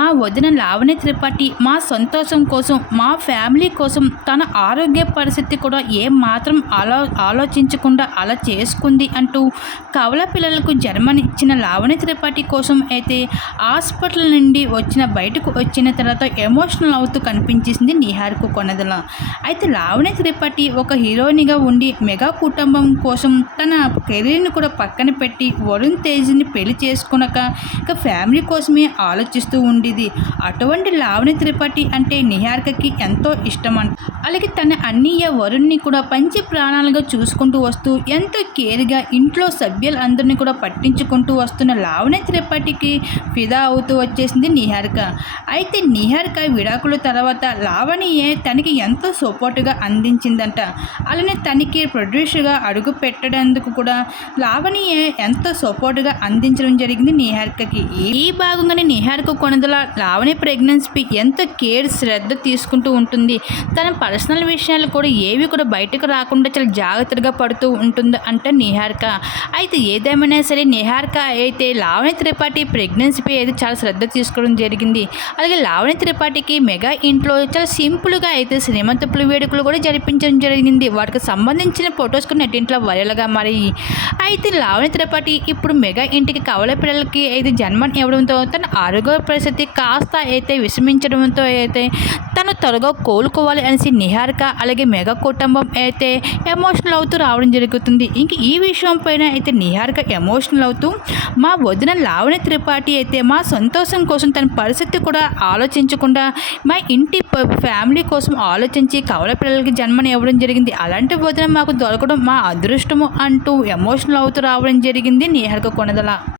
మా వదిన లావణ్య త్రిపాఠి మా సంతోషం కోసం మా ఫ్యామిలీ కోసం తన ఆరోగ్య పరిస్థితి కూడా ఏం మాత్రం ఆలో ఆలోచించకుండా అలా చేసుకుంది అంటూ కవల పిల్లలకు జన్మనిచ్చిన లావణ్య త్రిపాఠి కోసం అయితే హాస్పిటల్ నుండి వచ్చిన బయటకు వచ్చిన తర్వాత ఎమోషనల్ అవుతూ కనిపించేసింది నిహార్కు కొనదల. అయితే లావణ్య త్రిపాఠి ఒక హీరోయిన్గా ఉండి మెగా కుటుంబం కోసం తన కెరీర్ని కూడా పక్కన పెట్టి వరుణ్ తేజ్ని పెళ్ళి చేసుకున్నాక ఇక ఫ్యామిలీ కోసమే ఆలోచిస్తూ ఉండేది. అటువంటి లావణ్య త్రిపాఠి అంటే నిహారికకి ఎంతో ఇష్టం అంట అలాగే తన అన్నయ్య వరుణ్ని కూడా పంచి ప్రాణాలుగా చూసుకుంటూ వస్తూ ఎంతో కేర్గా ఇంట్లో సభ్యులందరినీ కూడా పట్టించుకుంటూ వస్తున్న లావణ్య త్రిపాఠికి ఫిదా అవుతూ వచ్చేసింది నిహారిక. అయితే నిహారిక విడాకుల తర్వాత లావణ్యే తనకి ఎంతో సపోర్టుగా అందించిందంట. అలానే తనకి ప్రొడ్యూసర్గా అడుగు పెట్టడానికి కూడా లావణ్యే ఎంతో సపోర్టుగా అందించడం జరిగింది నిహారికకి. ఈ భాగంగానే నిహారిక కొనదల లావణ్య ప్రెగ్నెన్సీపై ఎంతో కేర్ శ్రద్ధ తీసుకుంటూ ఉంటుంది? తన పర్సనల్ విషయాలు కూడా ఏవి కూడా బయటకు రాకుండా చాలా జాగ్రత్తగా పడుతూ ఉంటుంది అంట నిహారిక. అయితే ఏదేమైనా సరే నిహారిక అయితే లావణ్య త్రిపాఠి ప్రెగ్నెన్సీపై అయితే చాలా శ్రద్ధ తీసుకోవడం జరిగింది. అలాగే లావణ్య త్రిపాఠికి మెగా ఇంట్లో చాలా సింపుల్గా అయితే శ్రీమంతపుల వేడుకలు కూడా జరిపించడం జరిగింది. వాటికి సంబంధించిన ఫొటోస్ కూడా నెట్టింట్లో వైరల్గా మారాయి. అయితే లావణ్య త్రిపాఠి ఇప్పుడు మెగా ఇంటికి కవల పిల్లలకి అయితే జన్మని ఇవ్వడంతో తన ఆరోగ్య పరిస్థితి కాస్త అయితే విషమించడంతో అయితే తను త్వరగా కోలుకోవాలి అనేసి నిహారిక అలాగే మెగా కుటుంబం అయితే ఎమోషనల్ అవుతూ రావడం జరుగుతుంది. ఇంక ఈ విషయం పైన అయితే నిహారిక ఎమోషనల్ అవుతూ మా వదిన లావణ్య త్రిపాఠి అయితే మా సంతోషం కోసం తన పరిస్థితి కూడా ఆలోచించకుండా మా ఇంటి ఫ్యామిలీ కోసం ఆలోచించి కవల పిల్లలకి జన్మని ఇవ్వడం జరిగింది. అలాంటి వదిన మాకు దొరకడం మా అదృష్టము అంటూ ఎమోషనల్ అవుతూ రావడం జరిగింది నిహారిక కొనదల